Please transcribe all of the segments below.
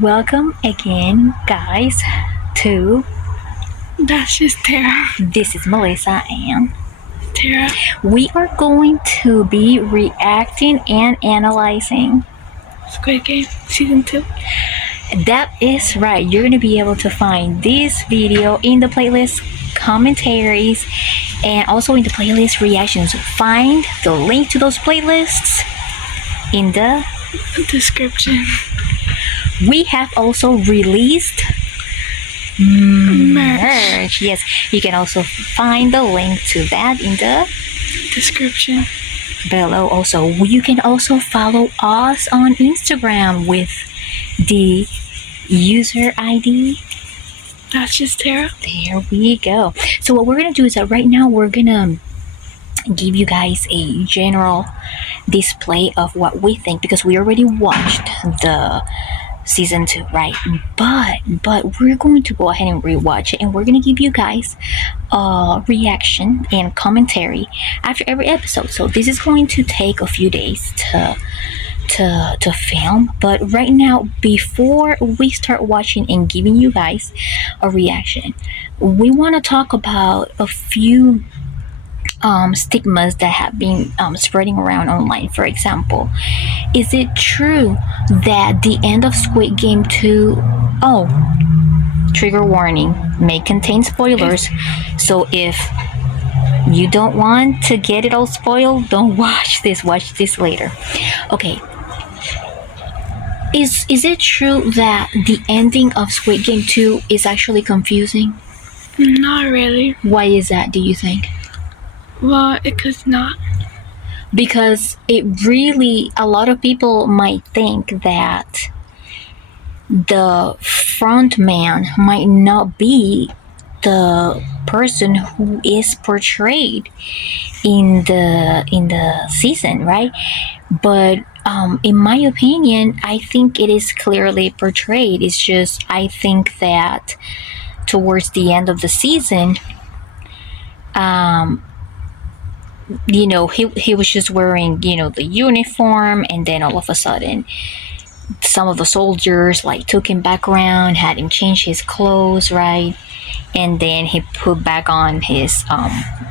Welcome again, guys, to That's just Tara. This is Melissa, and Tara. we are going to be reacting and analyzing Squid Game Season 2. That is right. You're going to be able to find this video in the playlist commentaries and also in the playlist reactions. Find the link to those playlists in the Description. We have also released merch. Yes, you can also find the link to that in the Description below. Also, you can also follow us on Instagram with the user ID. That's just Tara. There we go. So what we're gonna do is that right now we're gonna give you guys a general display of what we think, because we already watched the season 2, right? But we're going to go ahead and rewatch it, and we're going to give you guys a reaction and commentary after every episode. So this is going to take a few days to film, but right now, before we start watching and giving you guys a reaction, we want to talk about a few stigmas that have been spreading around online. For example, is it true that the end of Squid Game 2, trigger warning, may contain spoilers, so if you don't want to get it all spoiled, don't watch this later. Okay, is it true that the ending of Squid Game 2 is actually confusing? Not really. Why is that, do you think? Well, it could not. Because it really, a lot of people might think that the front man might not be the person who is portrayed in the season, right? But in my opinion, I think it is clearly portrayed. It's just, I think that towards the end of the season, he was just wearing, the uniform, and then all of a sudden some of the soldiers like took him back around, had him change his clothes, right? And then he put back on his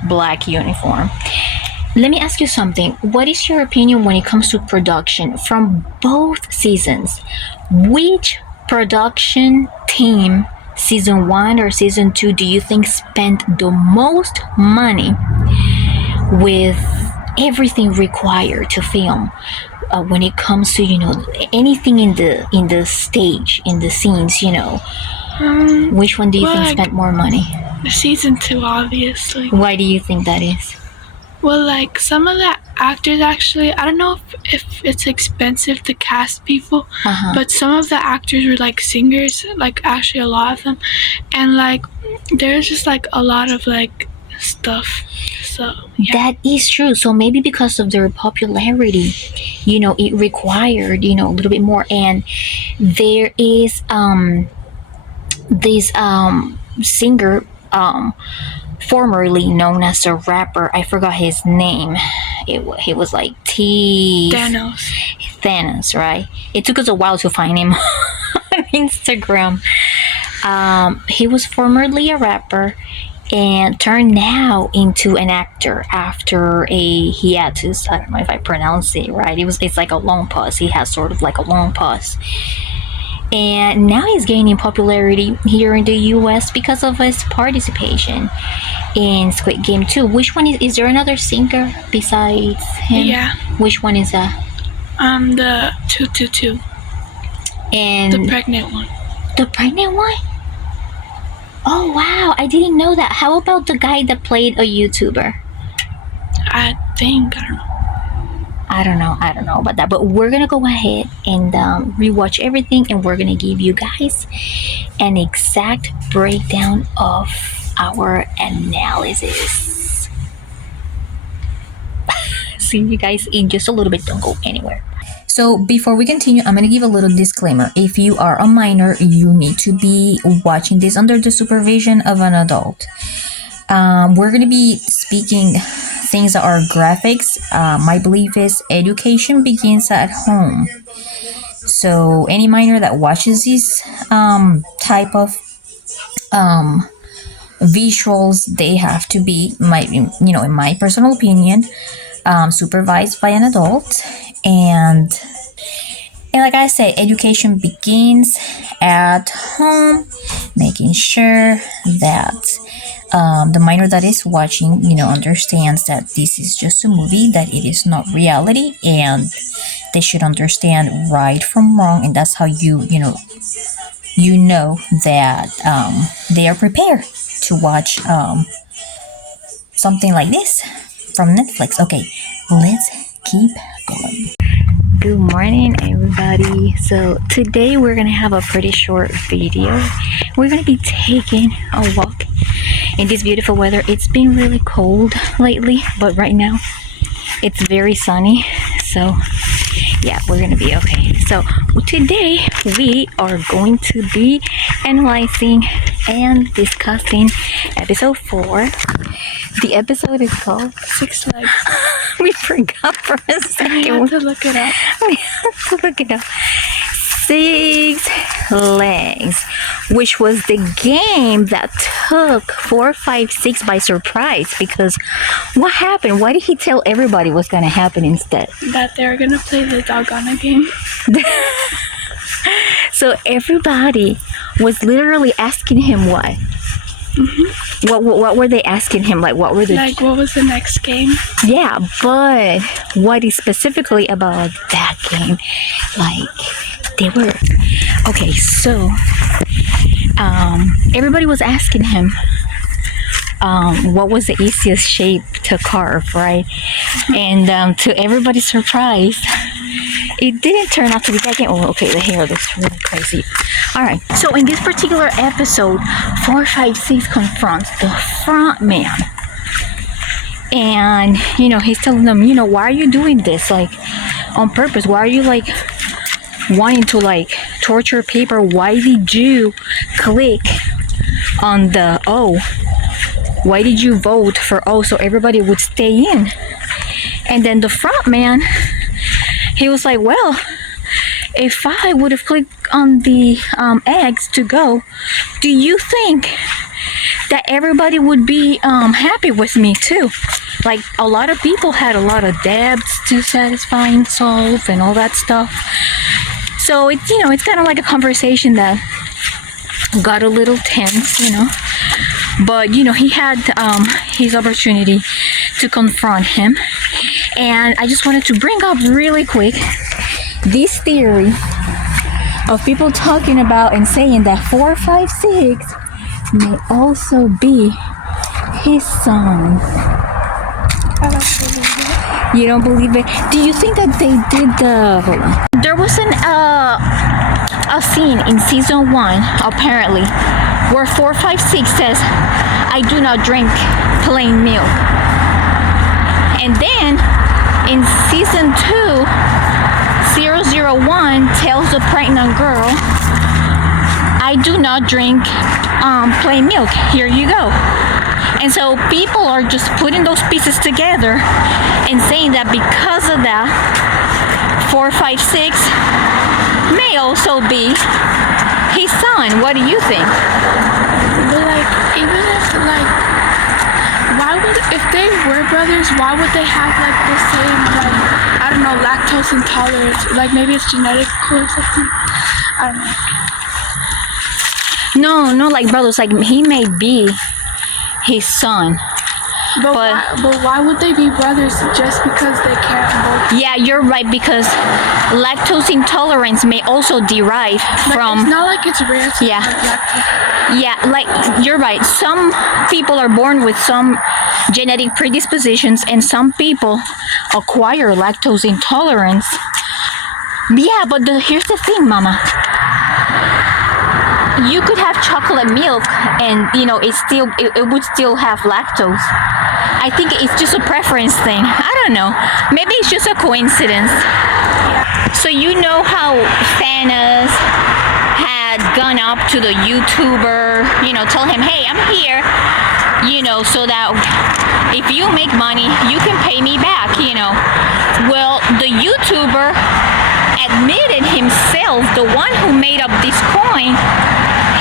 black uniform. Let me ask you something. What is your opinion when it comes to production from both seasons? Which production team, season 1 or season 2, do you think spent the most money with everything required to film, when it comes to anything in the stage, in the scenes, which one do you think spent more money? Season 2, obviously. Why do you think that is? Well, like, some of the actors, actually, I don't know if it's expensive to cast people, but some of the actors were like singers, like actually a lot of them, and like there's just like a lot of like stuff. So yeah. That is true. So maybe because of their popularity, it required a little bit more. And there is this singer, formerly known as a rapper. I forgot his name. He was like Thanos, right? It took us a while to find him on Instagram. He was formerly a rapper and turned now into an actor after a hiatus. I don't know if I pronounced it right. It's like a long pause. He has sort of like a long pause. And now he's gaining popularity here in the US because of his participation in Squid Game 2. Which one is there another singer besides him? Yeah. Which one is that? The 222. And the pregnant one. The pregnant one? Oh wow, I didn't know that. How about the guy that played a YouTuber? I don't know about that, but we're gonna go ahead and rewatch everything, and we're gonna give you guys an exact breakdown of our analysis. See you guys in just a little bit. Don't go anywhere. So before we continue, I'm going to give a little disclaimer. If you are a minor, you need to be watching this under the supervision of an adult. We're going to be speaking things that are graphics. My belief is education begins at home. So any minor that watches this type of visuals, they have to be, in my personal opinion, supervised by an adult. And like I said, education begins at home, making sure that the minor that is watching, understands that this is just a movie, that it is not reality, and they should understand right from wrong, and that's how you know that they are prepared to watch something like this from Netflix. Okay, let's keep going. Good morning, everybody. So today we're gonna have a pretty short video. We're gonna be taking a walk in this beautiful weather. It's been really cold lately, but right now it's very sunny. So yeah, we're gonna be okay. So today we are going to be analyzing and discussing episode 4. The episode is called Six Legs. We forgot for a second. I had to look it up. We had to look it up. 6 Legs, which was the game that took 4, 5, 6 by surprise. Because what happened? Why did he tell everybody what's going to happen instead? That they were going to play the doggone game. So everybody was literally asking him what? Mm-hmm. What were they asking him? Like, what were the... Like, what was the next game? Yeah, but what is specifically about that game? Like, they were... Okay, so... everybody was asking him what was the easiest shape to carve, right? And to everybody's surprise, it didn't turn out to be that game. Oh, okay, the hair looks really crazy. All right, so in this particular episode, 4, 5, 6 confronts the front man. And, he's telling them, why are you doing this? Like, on purpose? Why are you, like, wanting to, like, torture people? Why did you click on the O? Why did you vote for O so everybody would stay in? And then the front man, he was like, well, if I would have clicked on the eggs to go, do you think that everybody would be happy with me too? Like, a lot of people had a lot of debts to satisfy and solve and all that stuff. So it's, it's kind of like a conversation that got a little tense, But, he had his opportunity to confront him. And I just wanted to bring up really quick this theory of people talking about and saying that 4, 5, 6 may also be his son. I don't believe it. You don't believe it? Do you think that they did the... Hold on. There was a scene in season 1, apparently, where 4, 5, 6 says, I do not drink plain milk. And then in season 2, 001 tells the pregnant girl, I do not drink plain milk. Here you go. And so people are just putting those pieces together and saying that because of that, 4, 5, 6 may also be his son. What do you think? But, like, even if, like, if they were brothers, why would they have, like, the same, like, I don't know, lactose intolerance? Like, maybe it's genetic or something? I don't know. No, like brothers. Like, he may be his son. But why would they be brothers just because they can't both? Yeah, you're right, because lactose intolerance may also derive from... It's not like it's rare to have lactose. Yeah, like, you're right. Some people are born with some genetic predispositions, and some people acquire lactose intolerance. Yeah, but here's the thing, Mama. You could have chocolate milk and, it would still have lactose. I think it's just a preference thing. I don't know. Maybe it's just a coincidence. So how Thanos had gone up to the YouTuber, tell him, hey, I'm here, so that if you make money, you can pay me back, Well, the YouTuber admitted himself, the one who made up this coin,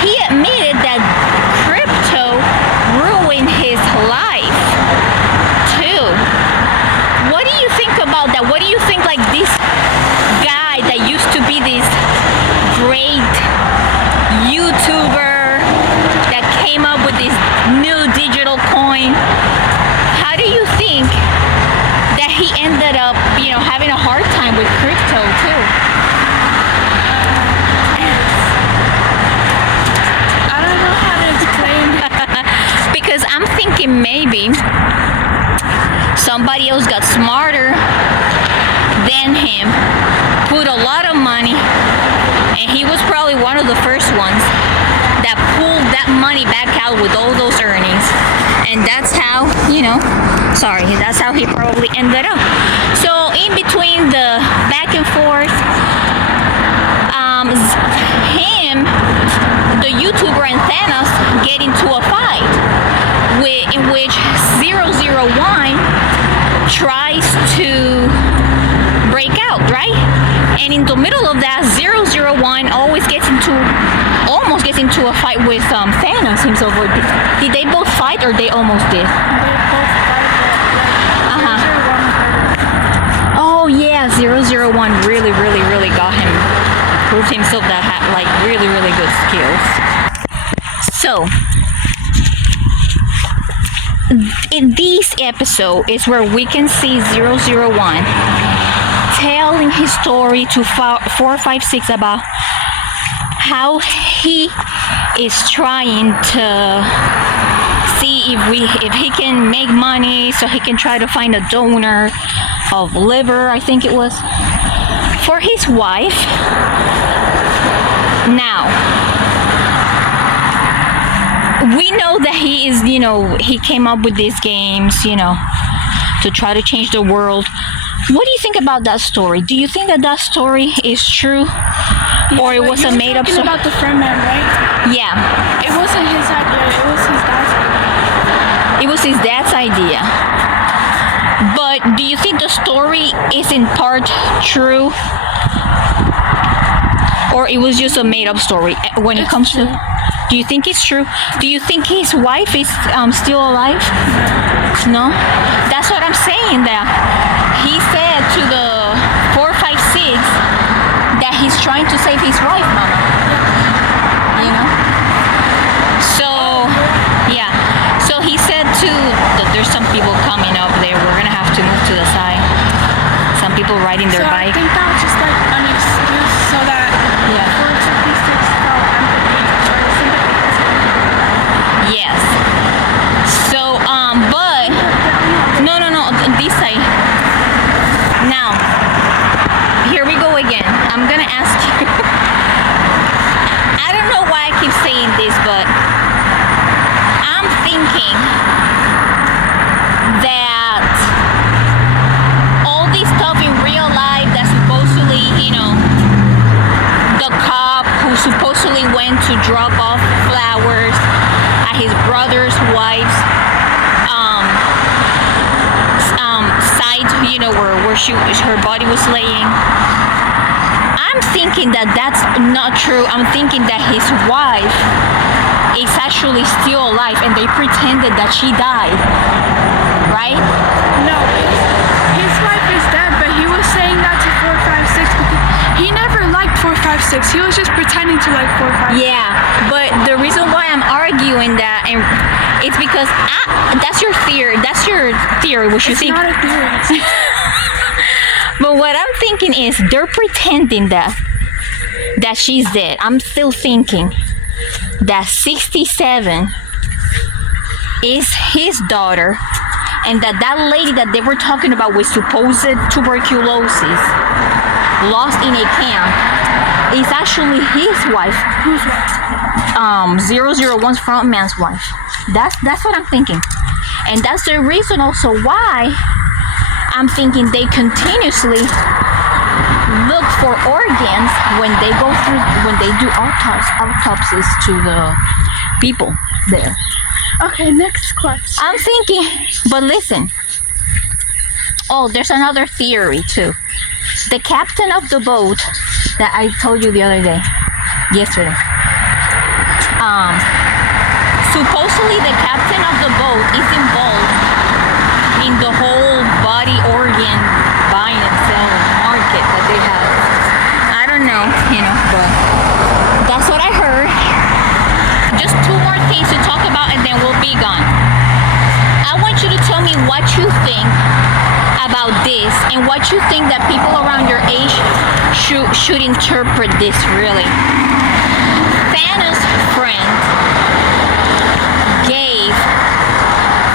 he admitted that crypto ruined his life too. What do you think about that? What do you think, like, this guy that used to be this great YouTuber that came up with this new digital coin, how do you think that he ended up, having a hard time with crypto too? I don't know how to explain. Because I'm thinking maybe somebody else got smarter than him, put a lot of money, and he was probably one of the first ones that pulled that money back out with all those earnings. And that's how, that's how he probably ended up. So in between the back and forth, him, the YouTuber, and Thanos get into a fight in which 001 tries to break out, right? And in the middle of that, 001 almost gets into a fight with Thanos himself. Or did they both fight, or they almost did? They both fight, but Oh yeah, 001 really, really, really got him, proved himself that had like really, really good skills. So in this episode is where we can see 001 telling his story to 456 about how he is trying to see if he can make money so he can try to find a donor of liver, I think it was, for his wife. Now, we know that he is, he came up with these games, to try to change the world. What do you think about that story? Do you think that story is true? Or it was a made-up story? About the friend man, right? Yeah. It wasn't his idea. It was his dad's idea. It was his dad's idea. But do you think the story is in part true? Or it was just a made-up story when it comes to... Do you think it's true? Do you think his wife is still alive? No? That's what I'm saying there. He said to the 456 that he's trying to save his wife, Mama. So, yeah. So he said there's some people coming up there. We're going to have to move to the side. Some people riding their bike. I think that was just like an excuse so that 456 felt empathy or sympathy. Yes. So, but no, this side. Now, here we go again. I'm gonna ask you. I don't know why I keep saying this, but I'm thinking that all this stuff in real life that supposedly, the cop who supposedly went to drop off flowers at his brother's wife's side, where her body was laying. I'm thinking that that's not true. I'm thinking that his wife is actually still alive and they pretended that she died. Right? No, his wife is dead, but he was saying that to 456 because he never liked 456. He was just pretending to like 456. Yeah, but the reason why I'm arguing that, and it's because that's your theory. That's your theory, what you think. It's not a theory. But what I'm thinking is they're pretending that she's dead. I'm still thinking that 67 is his daughter, and that lady that they were talking about with supposed tuberculosis lost in a camp is actually his wife. Whose wife? 001's frontman's wife. That's what I'm thinking. And that's the reason also why I'm thinking they continuously look for organs when they do autopsies to the people there. Okay, next question. I'm thinking, but listen. Oh, there's another theory too. The captain of the boat that I told you the other day, yesterday. Supposedly the captain of the boat is involved in the whole body organ buying and selling market that they have. I don't know, but that's what I heard. Just 2 more things to talk about and then we'll be gone. I want you to tell me what you think about this and what you think that people around your age should interpret this really. Thanos' friend gave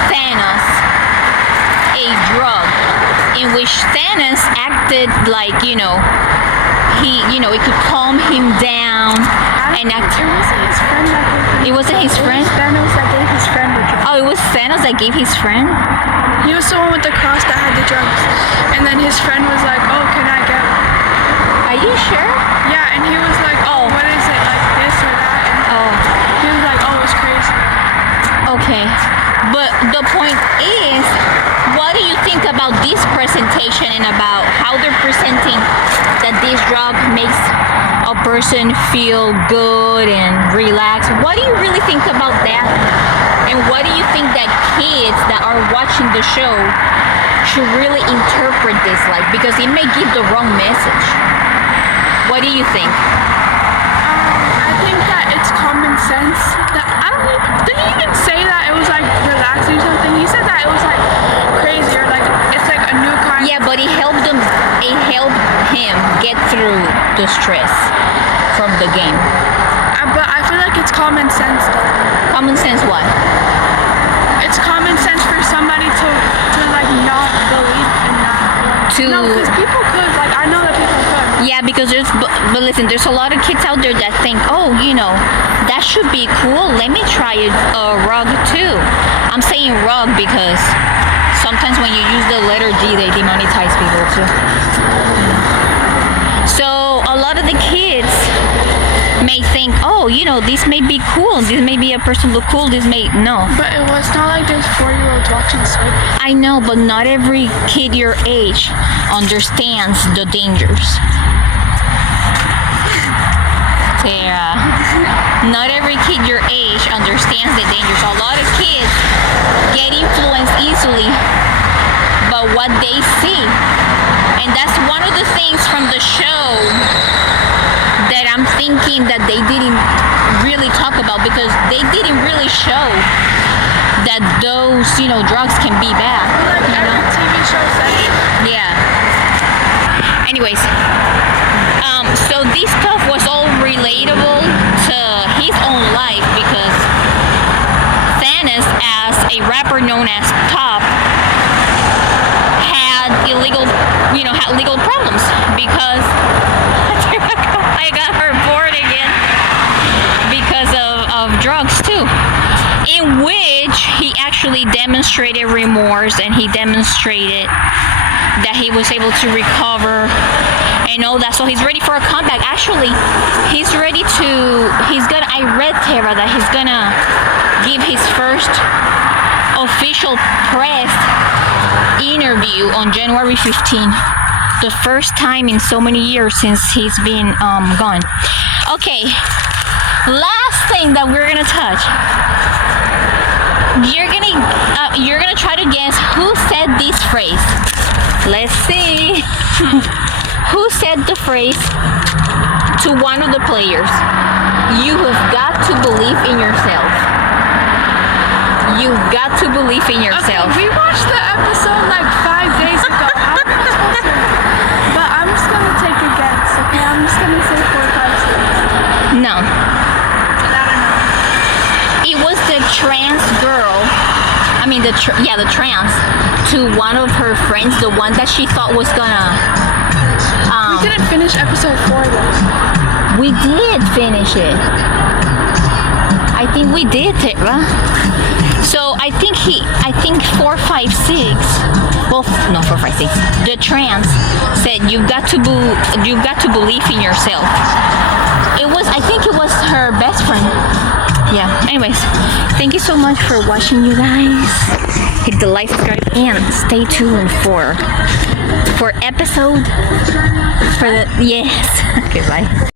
Thanos a drug in which Thanos acted like, he, it could calm him down and act. It wasn't his friend. It wasn't his friend? It was Thanos that gave his friend the drug. Oh, it was Thanos that gave his friend? He was the one with the cross that had the drugs. And then his friend was like, oh, can I get one? Are you sure? Yeah, and he was like, oh, what is it, like this or that? And he was like, oh, it's crazy. Okay, but the point is, what do you think about this presentation and about how they're presenting that this drug makes a person feel good and relaxed? What do you really think about that? And what do you think that kids that are watching the show should really interpret this like? Because it may give the wrong message. What do you think? I think that it's common sense. I don't know. Did he even say that it was like relaxing or something? He said that it was like crazy or like it's like a new kind. Yeah, but it helped him get through the stress from the game. But I feel like it's common sense though. Common sense what? It's common sense for somebody to like not believe in that. No, because people could. Like I know that people could. Yeah, because but listen, there's a lot of kids out there that think, oh, that should be cool. Let me try a rug too. I'm saying rug because sometimes when you use the letter G, they demonetize people too. So a lot of the kids may think, oh, this may be cool. This may be a person look cool. No. But it was not like there's 4-year-olds watching Squid Game. I know, but not every kid your age understands the dangers. Sarah, not every kid your age understands the dangers. A lot of kids get influenced easily by what they see. And that's one of the things from the show that I'm thinking that they didn't really talk about, because they didn't really show that those, drugs can be bad. Like every TV show says. Yeah. Anyways, so this stuff was all relatable to his own life because Thanos, as a rapper known as Top, had legal problems because I got her bored again because of drugs too, in which he actually demonstrated remorse and he demonstrated that he was able to recover and all that. So he's ready for a comeback. Actually, I read, Tara, that he's gonna give his first official press interview on January 15th. The first time in so many years since he's been gone. Okay, last thing that we're gonna touch. You're gonna try to guess who said this phrase. Let's see. Who said the phrase to one of the players? You have got to believe in yourself. You've got to believe in yourself. Okay, we watched the episode like 5 days ago. How am I supposed to? But I'm just gonna take a guess. Okay, I'm just gonna say 4 or 5 6. No. I don't know. It was the trans girl. I mean, the trans to one of her friends, the one that she thought was gonna. We didn't finish episode 4 though. We did finish it. I think we did, Tara. So I think 4, 5, 6. Well, no, 4, 5, 6. The trans said you've got to believe in yourself. I think it was her best friend. Yeah. Anyways, thank you so much for watching, you guys. hit the like, subscribe, and stay tuned for episode for the yes. Okay, bye.